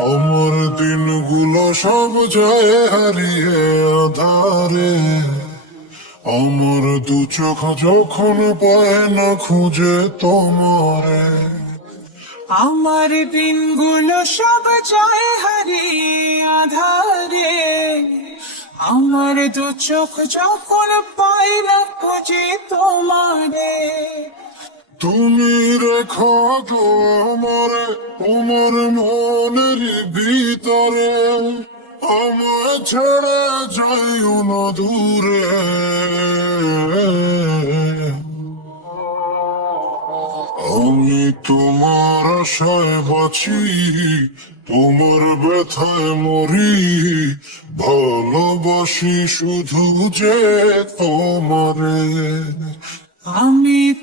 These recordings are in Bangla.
আমার দিনগুলো সব যায় হারিয়ে আধারে। আমার দু চোখ যখন পায় না খুঁজে তোমারে। আমার দিনগুলো সব যায় হারিয়ে আধারে। আমার দু চোখ যখন পাই না খুঁজে তোমারে। তুমি রেখো তো আমারে, তোমার মনের ভিতরে। আমায় ছেড়ে যাইও না দূরে। আমি তোমার আশায় বাঁচি, তোমার ব্যথায় মরি। ভালোবাসি শুধু যে তোমারে। আমি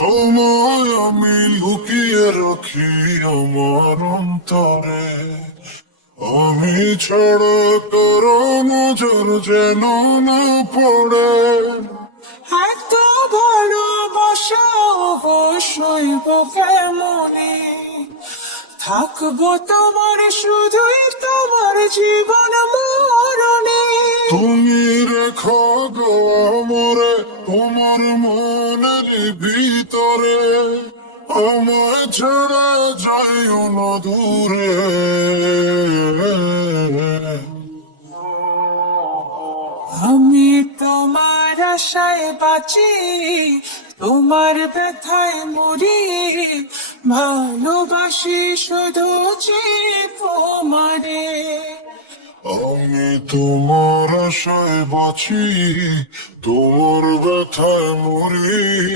তোমায় আমি লুকিয়ে রাখি আমার অন্তরে। আমি ছাড়া কারও নজর যেন না পড়ে। এত ভালোবাসা অবশ্যই কেমনে থাকব তোমার, শুধুই তোমার জীবন মরণে। তুমি আমায় ছেড়ে যাইও না দূরে। আমি তোমার আশায় বাঁচি তোমার ব্যথায় মরি। ভালোবাসি শুধু যে তোমারে। আমি তোমার আশায় বাঁচি তোমার ব্যথায় মরি।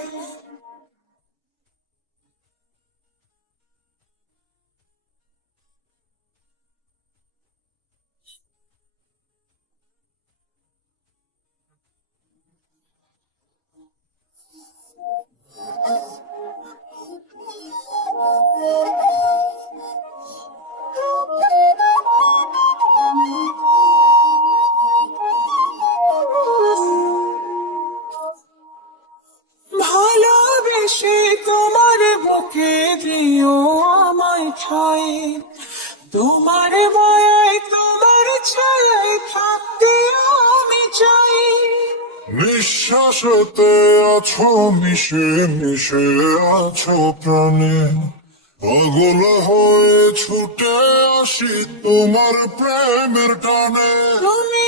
বুকে দিও আমায় ঠাই তোমার মায়ায় তোমার ছায়ায় থাকতে আমি চাই। নিঃশ্বাসতে আছো মিশে মিশে আছো প্রাণে। পাগল হয়ে ছুটে আসি তোমার প্রেমের টানে। তুমি